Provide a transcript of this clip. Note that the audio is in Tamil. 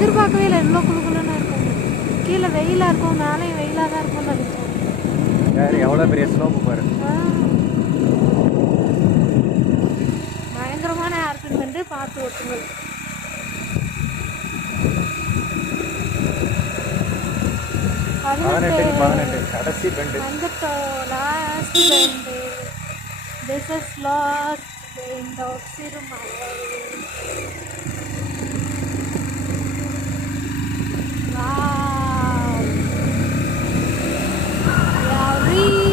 எதிர்பார்க்கவே இல்லை இவ்வளோ குழுக்குள்ளுன்னு இருக்கும். கீழே வெயிலாக இருக்கும், மேலேயும் வெயிலாக தான் இருக்கும்னு நினைச்சோம். எவ்வளோ பெரிய ஸ்லோப்பு பாரு. பயங்கரமான ஏர்பின் வந்து பார்த்து ஓட்டுங்கள். கடைசி பெண்டு வந்துட்டோம். Last bend. This is last bend of Sirumalai. Wow. We have reached